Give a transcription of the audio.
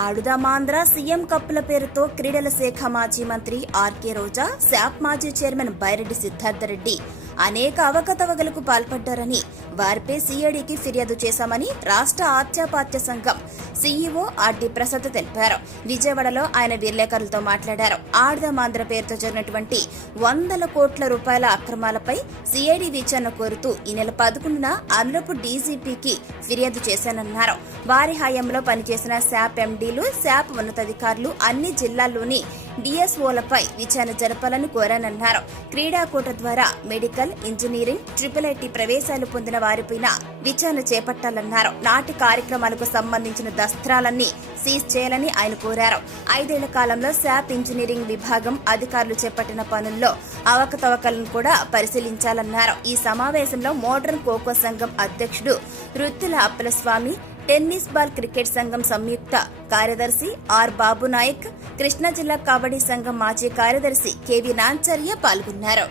ఆడుదామాంధ్ర CM కప్పుల పేరుతో క్రీడల శాఖ మాజీ మంత్రి ఆర్కే రోజా, శాప్ మాజీ చైర్మన్ బైరెడ్డి సిద్ధార్థరెడ్డి అనేక అవకతవకలకు పాల్పడ్డారని వారిపై సీఐడీకి ఫిర్యాదు చేశామని రాష్ట్ర ఆత్యాపాత్య సంఘం సీఈఓ ఆర్డి ప్రసాద్ తెలిపారు. విజయవాడలో ఆయన విలేకరులతో మాట్లాడారు. ఆడుదామాంధ్ర పేరుతో జరిగినటువంటి వందల కోట్ల రూపాయల అక్రమాలపై సీఐడీ విచారణ కోరుతూ ఈ నెల 11న అమలపు డీజీపీకి ఫిర్యాదు చేశానన్నారు. వారి హయాంలో పనిచేసిన శాప్ ఎండీలు, శాప్ ఉన్నతాధికారులు అన్ని జిల్లాల్లోని డిఎస్ఓలపై విచారణ జరపాలని కోరానన్నారు. క్రీడాకోట ద్వారా మెడికల్, ఇంజనీరింగ్, ట్రిపుల్ ప్రవేశాలు పొందిన వారిపైన విచారణ చేపట్టాలన్నారు. నాటి కార్యక్రమాలకు సంబంధించిన దస్త్రాలన్నీ సీజ్ చేయాలని ఆయన కోరారు. 5 ఏళ్ల కాలంలో శాప్ ఇంజనీరింగ్ విభాగం అధికారులు చేపట్టిన పనుల్లో అవకతవకలను కూడా పరిశీలించాలన్నారు. ఈ సమావేశంలో మోడర్న్ ఖోఖో సంఘం అధ్యక్షుడు Ruthula Appalaswamy, tennis ball cricket సంఘం సంయుక్త కార్యదర్శి ఆర్ బాబునాయక్, కృష్ణా జిల్లా కబడ్డీ సంఘం మాజీ కార్యదర్శి కేవీ నాంచర్య పాల్గొన్నారు.